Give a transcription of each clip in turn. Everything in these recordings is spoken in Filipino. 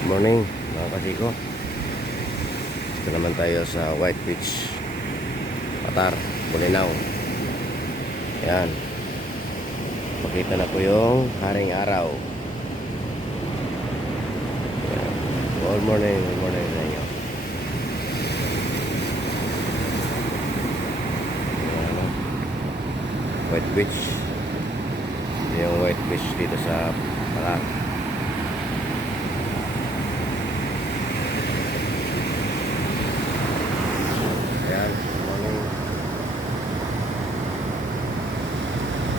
Good morning mga kasiko Ito naman tayo sa White Beach Patar, Bulinaw Yan Pakita na po yung haring araw. Yan. Good morning, good morning sa inyo. White Beach. Ito yung White Beach dito sa Patar Ayan, morning.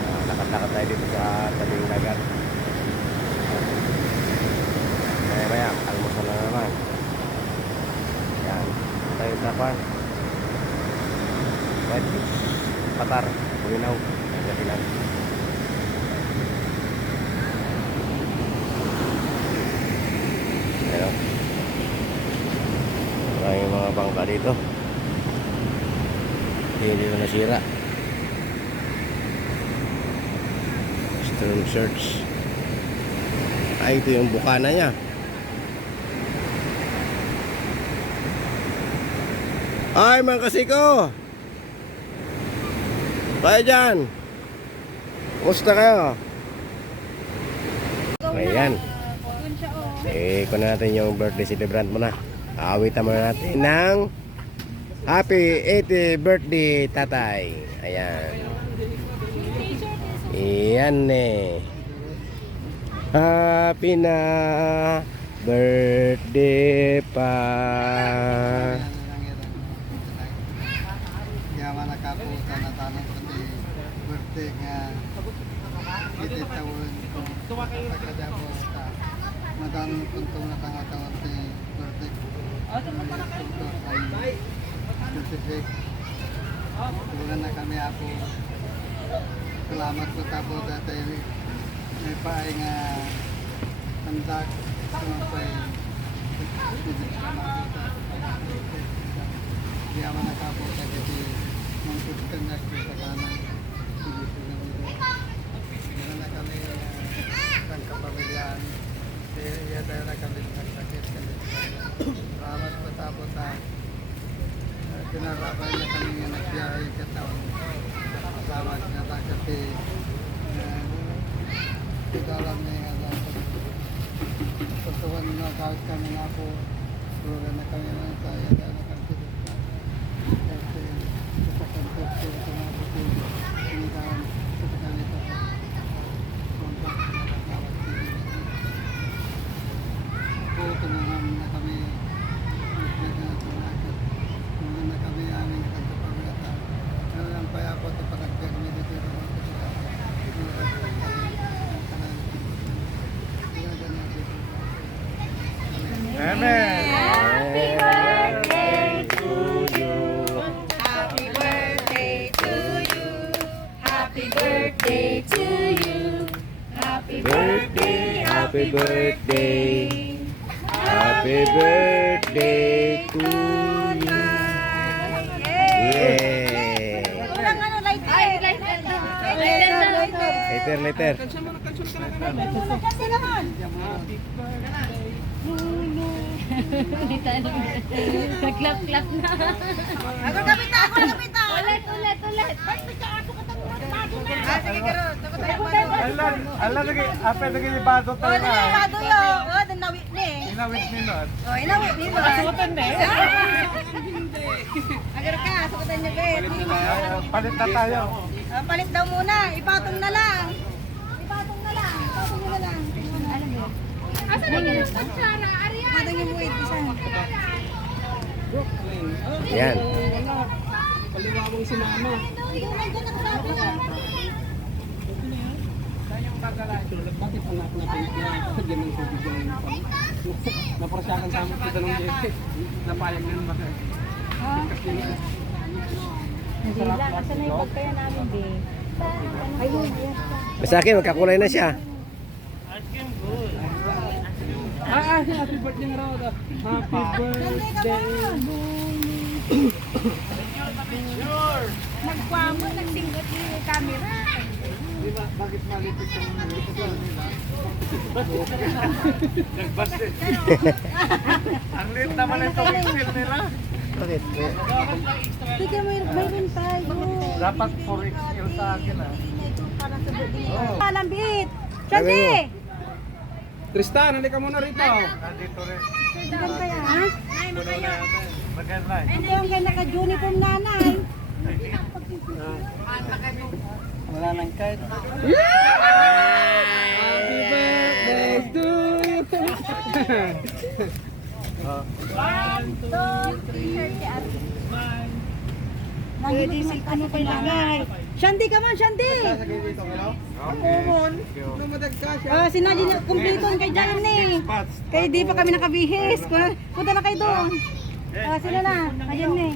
Ah, Lakad-lakad tayo dito sa tabing dagat. Maya maya, almusal na naman. Ayan, tayo sa pan. White Beach, Patar, Bulinaw, Gatilan. Ayan. Maraming mga bangka dito. Hindi nila nasira. Storm Search. Ay, ito yung bukana niya. Ay, mga kasiko! Kaya dyan! Kumusta kayo? Ayan. Eh, kunin natin yung birthday celebrant mo na. Aawitan muna natin ng Happy 80th birthday, tatay. Ayan. Iyan eh. Happy na birthday pa. Ko pagkada po ta madan kuntong na tanga tawon ti birthday kunto ay specific Tulan na kami apo salamat po tabo dati may paay nga tandag sumapay Yaman na kapo sa kasi mangkutukan na sa kanan. Hindi na kami Iya tayo na kami nagsakit kami. Salamat po tapos sa pinarabay na kami nagbiyahe katawan. Salamat nga ta kasi ito alam niya na kami po. Na kami na tayo Later, later. Kasi naman. Nag-clap-clap na. Ako kapit na, ako kapit na. Ulit, ulit, ulit. Ba't bigla ako katanungan bago na? Ah, sige, garo. Ako tayo. Alam, alam lagi, apa lagi ni Bado Oh, tayo na. yung bago yun? Oh, dinawit ni. Inawit ni Lord. Oh, inawit ni. Sukutan na eh. Agar ka, sukutan niya, Bet. Palit na tayo. Ah, palit daw muna. Ipatong na lang. Ipatong na lang. Ipatong na lang. Alam mo. Asa na yung kutsara? Arya. Ipatong yung buwit. Isa. Yan. Paliwawang si Mama. Yung nandiyan nakasabi na. Bakit anak na tayo na ganun ko bigyan. Naprasyakan sa amin kita nung jefe. Napayag ba? Nandila. Asa na yung pagkaya namin, Be? Ayun, ayun. Sa akin, magkakulay na siya. Ah, ah, happy birthday nga raw. Happy birthday. Nagkwamo, nagsingot yung camera. ba, bakit malipit yung lugar nila? Ang lit naman ito wingfield nila. Bakit? Sige, may mayroon tayo. Dapat 4XL sa akin ah. Oo. Malambit. Shanti! Tristan, halika muna rito. Nandito rin. Diyan kaya, ha? Maganda. Ito yung kaya naka-uniform nanay. Wala nang kahit. Happy birthday to One, two, three, Pwede si ano pa ilagay. Shanti ka man, Shanti! Kumon. Lumadag ka siya. Ah, si Nadine, kumpleto kay Janine. Kaya di pa kami nakabihis. Punta- na kayo doon. Ah, sino na? Ayan eh.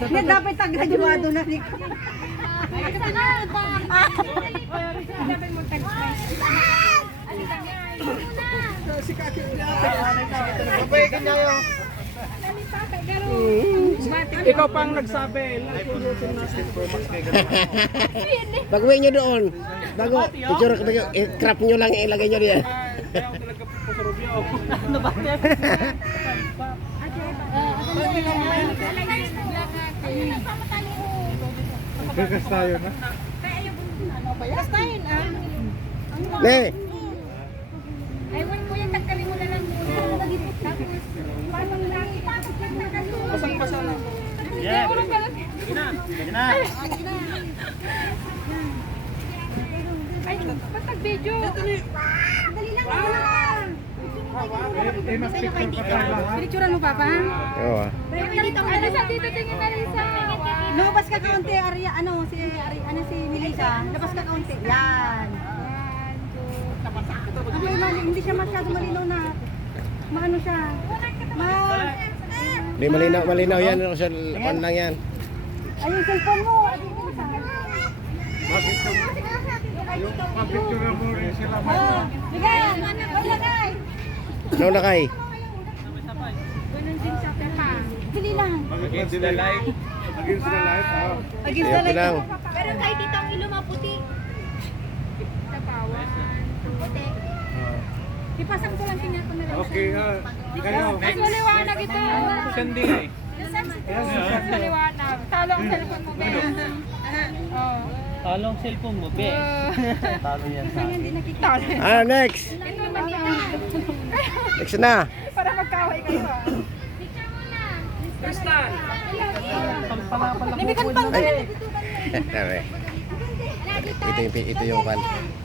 Hindi, dapat tag-graduado na ni Si Kaki ka niya yun. Ikaw pang nagsabi. Pag uwi nyo doon, bago, picture, bago, eh, crop nyo lang, ilagay nyo diyan. Gagas tayo na. Basta yun ah. Ne, Ewan ko yan, tagkalin mo na lang Tapos, paano na? Basang-basa na. Yeah. Ay, ba't nag-video? Dali lang. Ha. Pinicturan mo, Papa? oo ano sa dito tingin na rin sa... Lumabas ka kaunti, Arya, ano, si, Ari, ano, si Melissa. Labas ka kaunti. Yan. Yan. Mali, hindi siya masyado malinaw na. Maano siya? Ma... Di malinaw, malinaw yan, ano, sa pan lang yan. Ay, yung cellphone mo. Bakit yung mapicture mo rin sila mo? Oh, bigay. Wag lagay. Ano na kay? Ganun din sa Pepa. Dili lang. Against the light. Against the light. ah. Against ko lang. Pero kahit dito ang Ipasang ko lang tingnan ko na lang. Okay, ah. Kayo. Mas maliwanag ito. Sandi. Yes, Mas maliwanag. Talo ang cellphone mo, Ben. Oh. Talo ang cellphone mo, be. Talo yan sa Hindi nakikita. Ah, next! Ito naman yan. Next na! Para magkaway kayo ah. Picture mo na. Tristan. Limikan pang Ay. Sabi. Ito yung, ito yung pan.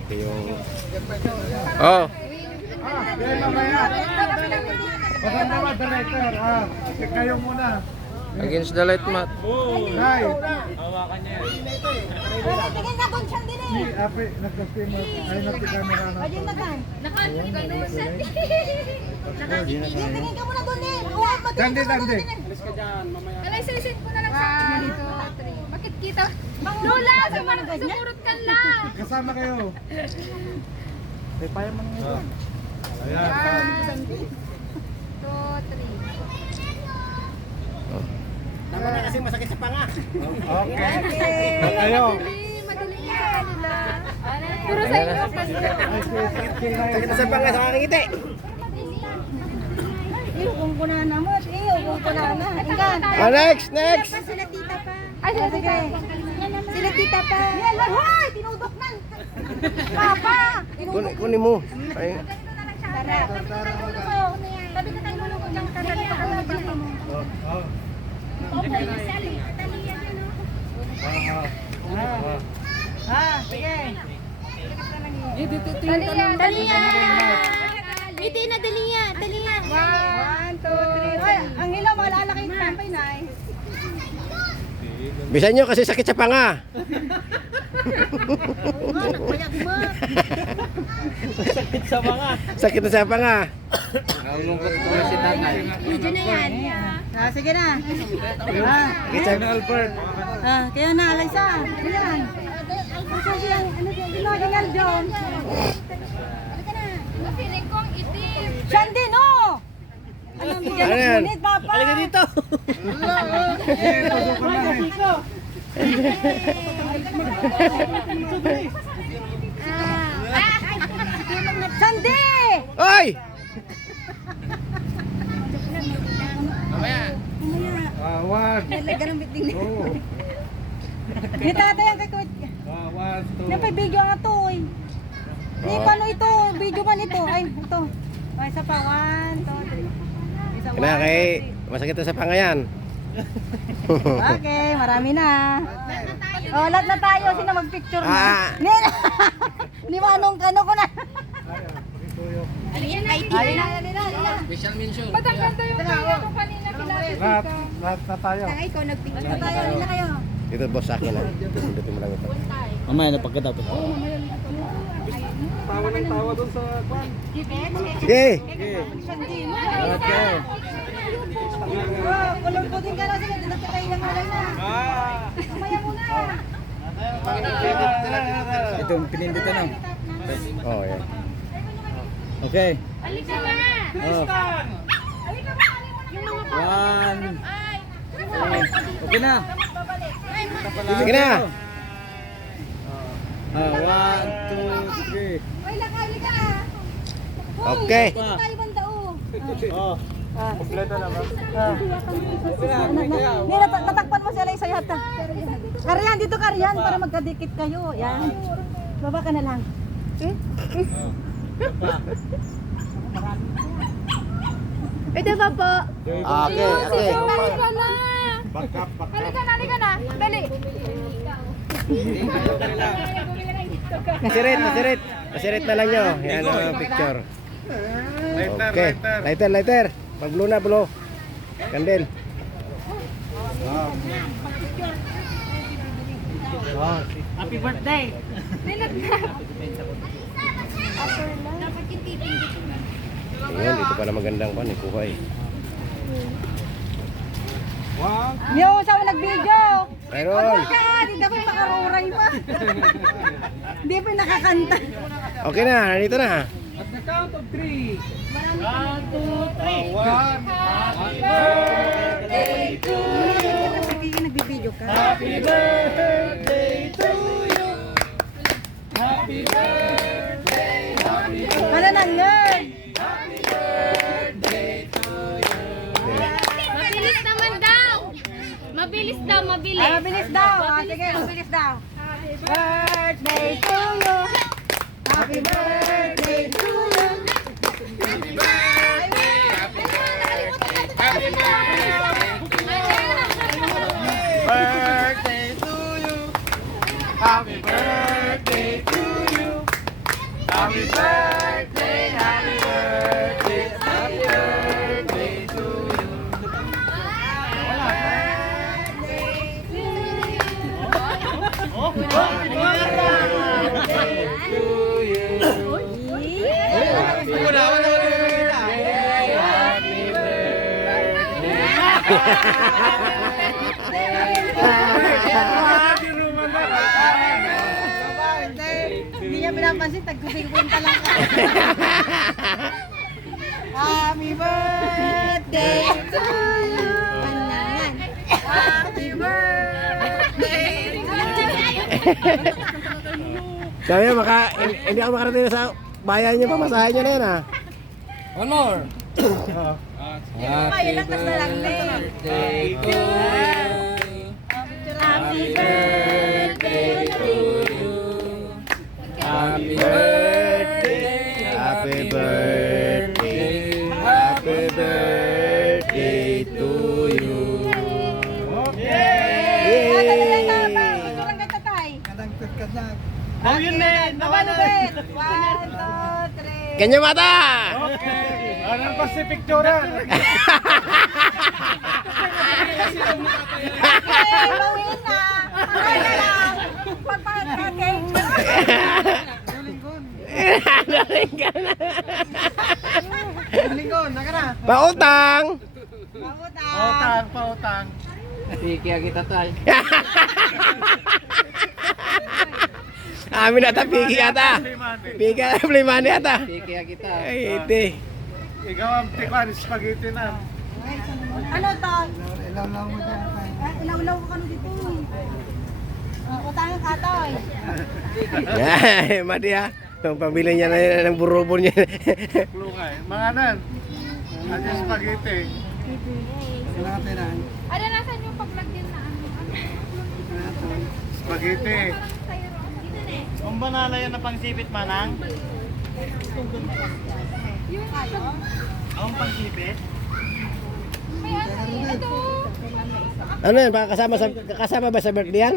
Ito yung... Oh! Ah, mamaya. Maganda ba, director? Ah, kayo muna. Against the light mat. Nay, Hawakan niya. Tingin na doon siya din eh. Ape, nagka-streamer. Ay, nagka-camera na. Ayun na kan. Naka-ganun siya. Tingin ka muna doon eh. Oo, Dandi, ka dandi. doon eh. Kalay-salisin ko na lang sa akin. Bakit kita? Lola, sumurot ka lang. Kasama kayo. May paya man ngayon. One, two, three. Okay. Kayo. Madali, madali ka nila. Puro sa inyo. Sakit sa panga sa kakangiti! Iyo, kung kunana mo. Iyo, kung next! Next! Sila tita pa. Ay, sila tita pa. Sila tita pa. Hoy! Tinudok na. Papa! Kunin, mo. Ay. Sabi ka tayo mulukod lang. Tara, tara, tara, tara. Oh, oh. Okay, Sally. Dali yan, ano? Ah, ah. Ah, sige. Dalian, dalian. Hindi na dalian, dalian. One, two, three. Ay, ang ilaw, maalala kayo ng tampay na eh. Bisan nyo kasi sakit sa panga. Sakit sa mga. Sakit na sa panga. Medyo na yan. Ah, sige na. Ah, Sakit sa Albert. ah kaya na, Alaysa. Sige na. Ano? Ano? Ginagangal, John. Halika na. Feeling ko ang itim. Anong bigyan Ano yan? Halika dito. Na. Sandi! Oy! Awan. Talaga ng biting Oo. Ni tatay ang kay Awan to. Napay video nga to eh. Ni paano ito? Video man ito. Ay, ito. Ay, isa pa. One, two, three. One, kay masakit na sa pangayan. Okay, marami na. Oh, lahat na tayo. Sino mag-picture na? Ah. Ni, ni Manong ano ko na. Alin na, alin na, alin na. Special mention. Ba't ang ganda yung kaya ko kanina kilala Lahat, lahat na tayo. Saka ikaw nag-picture na tayo. Alin na kayo. Dito boss akin ah. Pindutin mo lang ito. Mamaya na pagkatapos. Tawa ng tawa doon sa kwan. Sige! Mo. Okay. Kulong ko din ka na. Sige, dito ka tayo ng alay na. Mamaya muna. Ito pinindot na. Oh, yan. Okay. Halika na. Oh. Halika na. One. Okay na. Sige na! Ah, one, two, three. Okay. oh. Oh. Kompleto na ba? Hindi, nat- natakpan mo si Alay sa yata. Karyan, dito karyan para magkadikit kayo. Yan. Baba ka na lang. Eh? Pwede ba po? Okay, okay. Halika na, halika na. Dali. Masirit, masirit. Masirit na lang nyo. Yan ang picture. Lighter, Okay. lighter. Lighter, lighter. Pag blue na, blue. Candle. Happy birthday. Ayun, dito pala magandang pan. Ikuha eh. One. Yo, saan mo nag-video? Mayroon. Ka, di dapat makaruray pa. Hindi pa nakakanta. Okay na, nandito na. At the count of three. One, two, three. One. Sige, nagbibideo ka. Happy birthday to you. Happy birthday. Happy Ano na yun? Mabilis daw, mabilis. Ay, mabilis daw. Ah, sige, mabilis daw. Birthday to you. Happy birthday Hindi niya pinapansin, tagkusing-kwenta lang ka. Happy birthday to you. Ganyan. Happy birthday to you. Sabi niya, maka, hin- hindi ako makarating sa bayan niyo pa. Masahe niyo na yan ah. One more. Na din. birthday to you. Happy birthday to you. Happy birthday. Happy birthday. Happy birthday to you. Na. Oh, yun na yan. Baba ulit. One, two, three. Kanya mata! Okay. Anong pa si picturean? Okay, bawin na. Ay, na lang. Pagpapakake. Linggon, naka na. Pautang! Pautang. Pautang, pautang. Kaya kita tayo. Amin ata, pigi ata. Pigi ata, plimani ata. Kaya kita. Ay, iti. Ikaw ang tikman, spaghetti na. Ano to? Ilaw lang mo dyan. Ah, Ilaw-ilaw ko kano dito. eh. Uh, utangin ka, Toy. Yan, madi ha. Yung pamili niya na yun ng burubon niya. Lungay. Mga nan. Ano yung spaghetti? Natin na. Ano, nasan yung paglagyan na ano? Spaghetti. Kung banala yan na pangsipit manang? Yung ano? Ang pangsipit? May ano eh. Ito. ano yan, baka kasama, sa, kasama ba sa birthday yan?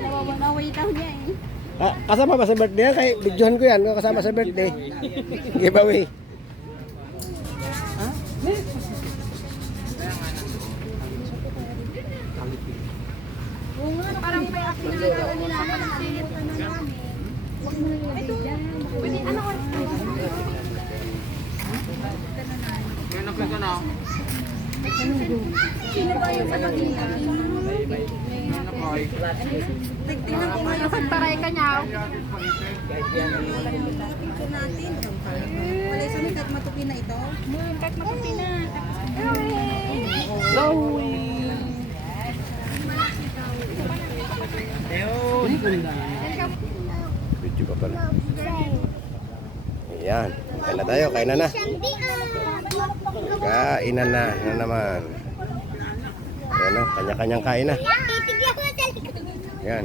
Nawaway daw niya eh. Ah, kasama ba sa birthday yan? Kay videohan ko yan, kasama sa birthday. Giveaway. Oo nga, parang may akin na nila ako ng kalimutan Huwag mo na ano ka? Sino ba yung sa kanila? Tignan ko ngayon. Taray ka niya. Picture natin. Wala sa kahit matupi na ito. Kahit matupi na. Video pa pala. Ayan, kain na tayo, kain na na. Kainan na, na naman. Ayan o, kanya-kanyang kain na. Ayan.